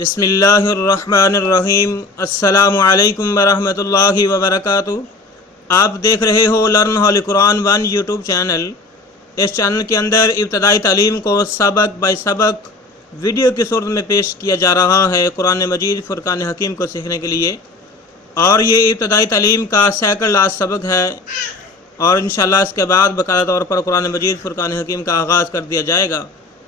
بسم اللہ الرحمن الرحیم۔ السلام علیکم ورحمۃ اللہ وبرکاتہ۔ آپ دیکھ رہے ہو learn holy Quran 1 YouTube channel. اس چینل کے اندر ابتدائی تعلیم کو سبق بائی سبق ویڈیو کی صورت میں پیش کیا جا رہا ہے قرآن مجید فرقان حکیم کو سیکھنے کے لیے، اور یہ ابتدائی تعلیم کا سیکنڈ لاسٹ سبق ہے، اور انشاءاللہ اس کے بعد باقاعدہ طور پر قرآن مجید فرقان حکیم کا آغاز کر دیا جائے گا۔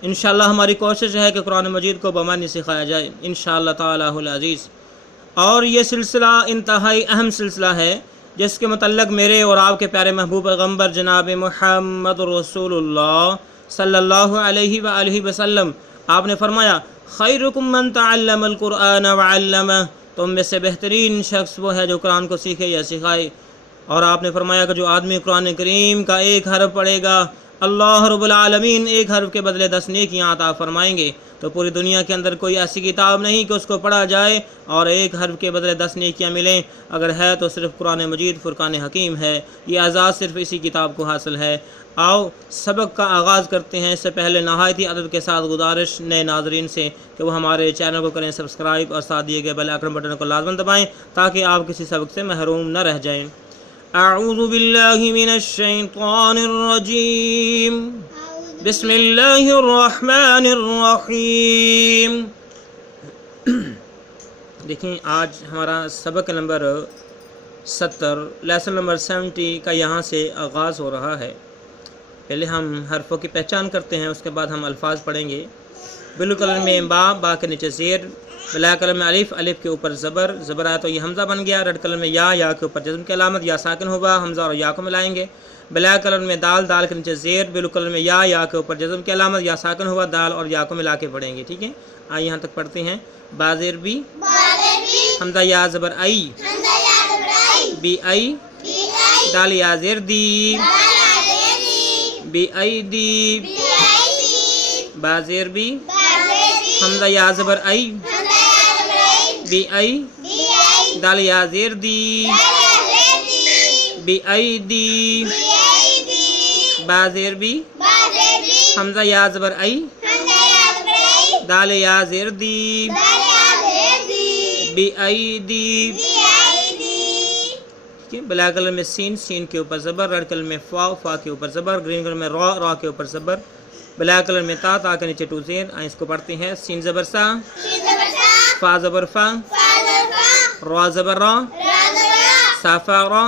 انشاءاللہ ہماری کوشش ہے کہ قرآن مجید کو بمعنی سکھایا جائے انشاءاللہ تعالی العزیز۔ اور یہ سلسلہ انتہائی اہم سلسلہ ہے جس کے متعلق میرے اور آپ کے پیارے محبوب پیغمبر جناب محمد رسول اللہ صلی اللہ علیہ وآلہ وسلم آپ نے فرمایا خیرکم من تعلم القرآن وعلمہ، تم میں سے بہترین شخص وہ ہے جو قرآن کو سیکھے یا سکھائے۔ اور آپ نے فرمایا کہ جو آدمی قرآن کریم کا ایک حرف پڑھے گا اللہ رب العالمین ایک حرف کے بدلے 10 نیکیاں عطا فرمائیں گے۔ تو پوری دنیا کے اندر کوئی ایسی کتاب نہیں کہ اس کو پڑھا جائے اور ایک حرف کے بدلے 10 نیکیاں ملیں، اگر ہے تو صرف قرآن مجید فرقان حکیم ہے۔ یہ اعزاز صرف اسی کتاب کو حاصل ہے۔ آؤ سبق کا آغاز کرتے ہیں۔ اس سے پہلے نہایت ہی ادب کے ساتھ گزارش نئے ناظرین سے کہ وہ ہمارے چینل کو کریں سبسکرائب اور ساتھ دیے گئے بیل آئیکن بٹن کو لازماً دبائیں تاکہ آپ کسی سبق سے محروم نہ رہ جائیں۔ اعوذ باللہ من الشیطان الرجیم، بسم اللہ الرحمن الرحیم۔ دیکھیں آج ہمارا سبق نمبر 70 لیسن نمبر 70 کا یہاں سے آغاز ہو رہا ہے۔ پہلے ہم حرفوں کی پہچان کرتے ہیں، اس کے بعد ہم الفاظ پڑھیں گے۔ بلو کلر میں با، با کے نیچے زیر، بلیک کلر میں الف، الف کے اوپر زبر، زبر آیا تو یہ حمزہ بن گیا۔ ریڈ کلر میں یا، یا کے اوپر جزم کی علامت، یا ساکن ہوگا، حمزہ اور یا کو ملائیں گے۔ بلیک کلر میں دال، دال کے نیچے زیر، بلو کلر میں یا، یا کے اوپر جزم کی علامت، یا ساکن ہوا، دال اور یا کو ملا کے پڑھیں گے، ٹھیک ہے۔ آئیے یہاں تک پڑھتے ہیں۔ بازیر بی، حمزہ یا زبر آئی، بی آئی، دال یا زیر D, B I the, بازیر be, حمزہ یا زبر آئی، بی آئی، دال یا زیر D, B I the, بازیر be, حمزہ یا زبر آئی، دال یا زیر D, B I D, black colour میں سین، سین کے اوپر زبر، ریڈ کلر میں فا، فا کے اوپر زبر، گرین کلر میں را، را کے اوپر زبر، بلیک کلر میں تا، تا کے نیچے 2 زیر۔ اس کو پڑھتے ہیں۔ سین زبر سا، فا زبر فا، را زبر را، صافا را،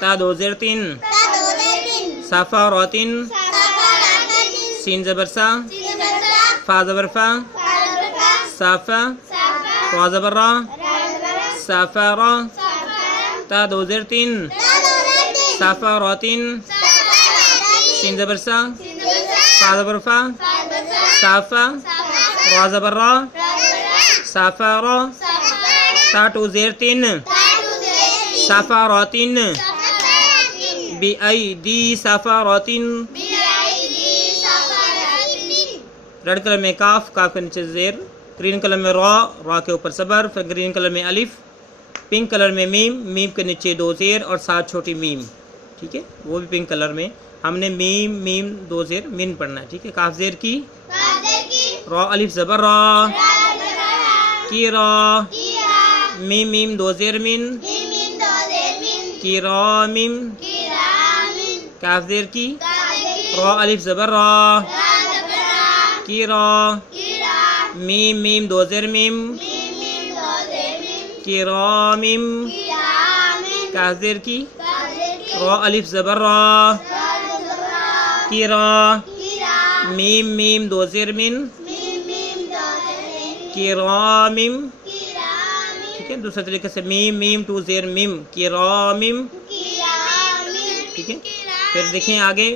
تا 2 زیر 3، صافا را 3، سین زبر سا، فا زبر فا، صافا، را زبر را، صافا را، تا 2 زیر 3، صافا را 3، سین زبر سا، فا زبر فا، صافا، را زبر را، صافا را، تا 2 زیر 3، صافا را 3، بی آئی دی، صافا را 3۔ ریڈ کلر میں کاف، کاف کے نیچے زیر، گرین کلر میں را، را کے اوپر صبر، پھر گرین کلر میں الف، پنک کلر میں میم، میم کے نیچے 2 زیر اور 7 چھوٹی میم، ٹھیک ہے، وہ بھی پنک کلر میں۔ ہم نے میم، میم 2 زیر مین پڑھنا ہے، ٹھیک ہے۔ کاف زیر کی، را الف زبر را، کی را، میم، میم 2 زیر مین، کی را میم، کاف زیر کی، را الف زبر را، کی را، میم، میم 2 زیر میم، کی را میم، کاف زیر کی، را الف زبر را، کی را، میم، میم 2 زیر مین، کی را میم، ٹھیک ہے۔ دوسرے طریقے سے میم، میم 2 زیر میم، کی را میم، ٹھیک ہے۔ پھر دیکھیں آگے،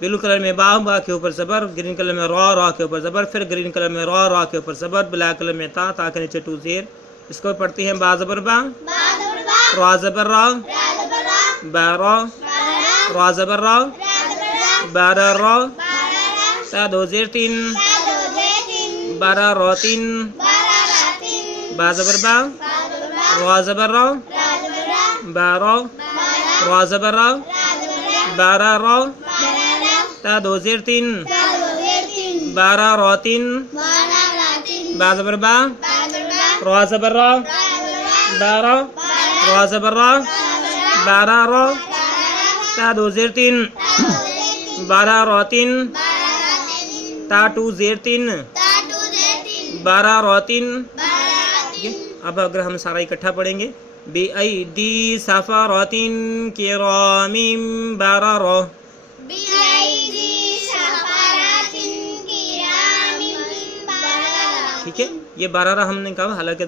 بلو کلر میں با، با کے اوپر زبر، گرین کلر میں را، را کے اوپر زبر، پھر گرین کلر میں را، را کے اوپر زبر، بلیک کلر میں تا، تا کے نیچے 2 زیر۔ اس کو پڑھتے ہیں۔ با زبر با، را زبر را، با را، را زبر را، بارہ را، تا 2 زیر 3، بارہ را 3، با زبر با، را زبر را، بارہ، را زبر را، بارہ را، تا 2 زیر 3، 12 را 3، با زبر با را زبر را بارا را زبر را بارا را تا دو زیر تین بارا را تین تا ٹو زیر تین بارا را تین. ٹھیک ہے. اب اگر ہم سارا اکٹھا پڑھیں گے بِأَيْدِي سَفَرَةٍ كِرَامٍ بَرَرَةٍ. ٹھیک ہے. یہ بارہ ہم نے کہا حالانکہ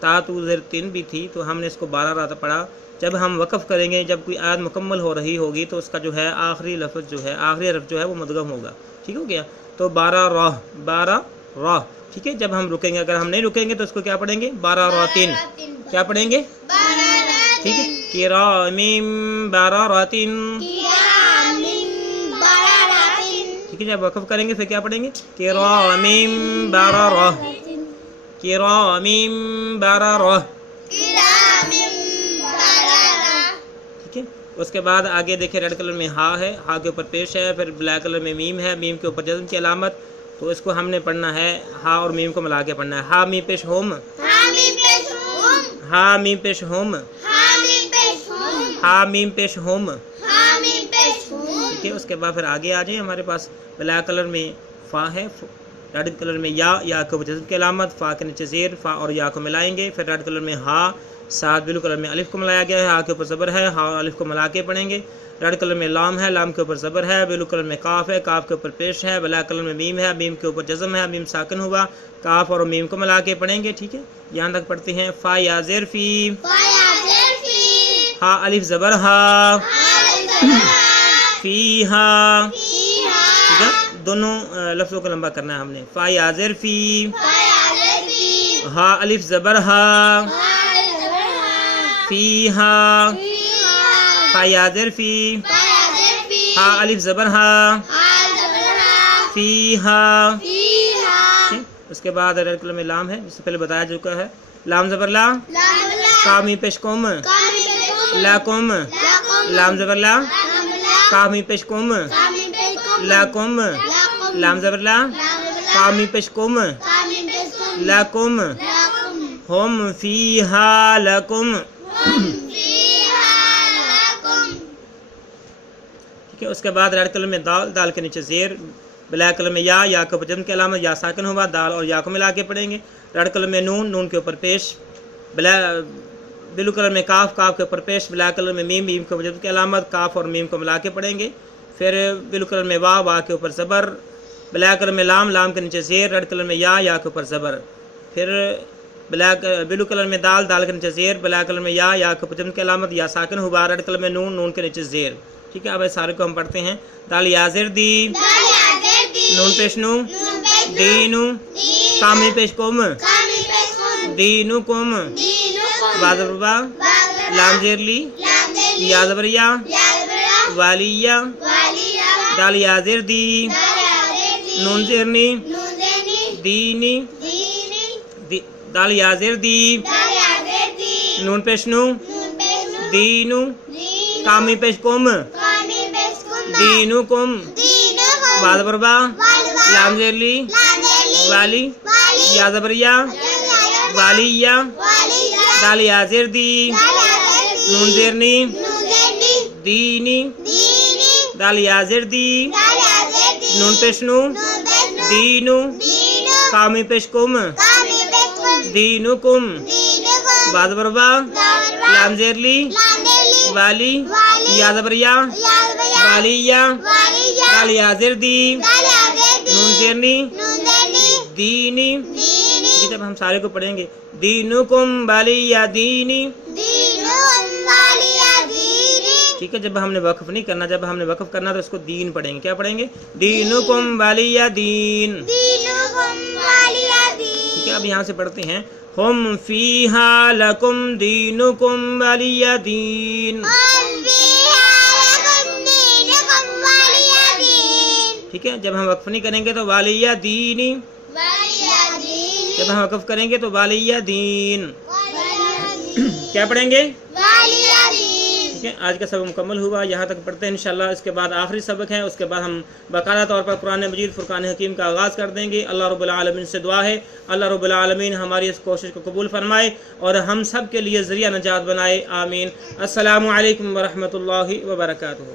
تا تو زیر تین بھی تھی تو ہم نے اس کو 12 پڑھا. جب ہم وقف کریں گے جب کوئی آیت مکمل ہو رہی ہوگی تو اس کا جو ہے آخری لفظ جو ہے آخری حرف جو ہے وہ مدغم ہوگا. ٹھیک ہو گیا. تو 12 راہ. ٹھیک ہے. جب ہم رکیں گے اگر ہم نہیں رکیں گے تو اس کو کیا پڑھیں گے 12 راتین. کیا پڑھیں گے ٹھیک ہے کرام برراتین. ٹھیک ہے. جب وقف کریں گے پھر کیا پڑھیں گے کرام بررہ کرام بررہ. ٹھیک ہے. اس کے بعد آگے دیکھیں ریڈ کلر میں ہا ہے, ہا کے اوپر پیش ہے, پھر بلیک کلر میں میم ہے, میم کے اوپر جزم کی علامت. تو اس کو ہم نے پڑھنا ہے ہا اور میم کو ملا کے پڑھنا ہے. ہا میم پیش ہوم ہا میم پیش ہوم ہا میم پیش ہوم. ٹھیک ہے. اس کے بعد پھر آگے آ جائیں ہمارے پاس بلیک کلر میں فا ہے, ریڈ کلر میں یا کے اوپر جزم کی علامت, فا کے نیچے زیر, فا اور یا کو ملائیں گے. پھر ریڈ کلر میں ہا, ساتھ بلو کلر میں الف کو ملایا گیا ہے, ہا کے اوپر زبر ہے, ہا اور الف کو ملا کے پڑھیں گے. ریڈ کلر میں لام ہے, لام کے اوپر زبر ہے, بلو کلر میں کاف ہے, کاف کے اوپر پیش ہے, بلیک کلر میں میم ہے, میم کے اوپر جزم ہے, میم ساکن ہوا, کاف اور میم کو ملا کے پڑھیں گے. ٹھیک ہے. یہاں تک پڑھتے ہیں فا یا زیر فی, ہا الف زبر ہا, فی ہا. ٹھیک ہے. دونوں لفظوں کو لمبا کرنا ہے ہم نے. فا یا زیر فی, ہا الف زبر ہا, فی ہا, فا یا زیر فی, ہا الف زبر ہا, فی ہا. اس کے بعد ریڈ کلر میں لام ہے جس سے پہلے بتایا چکا ہے, لام زبر لا, کامی پیش کوم, لا کوم, لام زبر لا, کامی پیش کوم, لا کوم, لام زبر لا, کامی پیش کوم, لا کوم, ہم فیہا لکم. ٹھیک ہے. اس کے بعد ریڈ کلر میں دال, دال کے نیچے زیر, بلیک کلر میں یا کے اوپر جزم کی علامت, یا ساکن ہوا, دال اور یا کو ملا کے پڑھیں گے. ریڈ کلر میں نون, نون کے اوپر پیش, بلو کلر میں کاف, کاف کے اوپر پیش, بلیک کلر میں میم, میم کے اوپر جزم کی علامت, کاف اور میم کو ملا کے پڑھیں گے. پھر بلو کلر میں وا, وا کے اوپر زبر, بلیک کلر میں لام, لام کے نیچے زیر, ریڈ کلر میں یا کے اوپر زبر. پھر بلو کلر میں دال, دال کے نیچے زیر, بلیک کلر میں یا کے اوپر جزم کی علامت, یا ساکن ہوا, ریڈ کلر میں نون, نون کے نیچے زیر. ٹھیک ہے. اب سارے کو ہم پڑھتے ہیں دال یا زیر دی, نون پیش نو, دینو, کامی پیش کوم, دینو کوم, با زبر با, لام زیر لی, یا زبر یا, والیہ, دال یا زیر دی, نون زیر نی, دینی, دال یا زیر دی, نون پیش نو, دینو, کامی پیش کوم, دینو کوم, با زبر با, لام زیر لی, والی, یا زبر یا, والیہ, دال یا زیر دی, نون زیر نی, دینی, دال یا زیر دی, نون پیش نو, دینو, کامی پیش کوم, دینو کم, با زبر با, لام زیر لی, والی, یا زبر یا, والیہ, دال یا زیر دی, نون زیر نی, دینی. جب ہم سارے کو پڑھیں گے دینکم والیہ دینی. ٹھیک ہے. جب ہم نے وقف نہیں کرنا, جب ہم نے وقف کرنا تو اس کو دین پڑھیں گے. کیا پڑھیں گے دینکم والیہ دین. ٹھیک ہے. اب یہاں سے پڑھتے ہیں ہم فیہا لکم دینکم والیہ دین. ٹھیک ہے. جب ہم وقف نہیں کریں گے تو والیہ دینی, جب ہم وقف کریں گے تو والیہ دین. کیا پڑھیں گے ٹھیک ہے، آج کا سبق مکمل ہوا، یہاں تک پڑھتے ہیں انشاءاللہ۔ اس کے بعد آخری سبق ہے، اس کے بعد ہم باقاعدہ طور پر قرآن مجید فرقان حکیم کا آغاز کر دیں گے۔ اللہ رب العالمین سے دعا ہے اللہ رب العالمین ہماری اس کوشش کو قبول فرمائے اور ہم سب کے لیے ذریعہ نجات بنائے، آمین۔ السلام علیکم ورحمۃ اللہ وبرکاتہ۔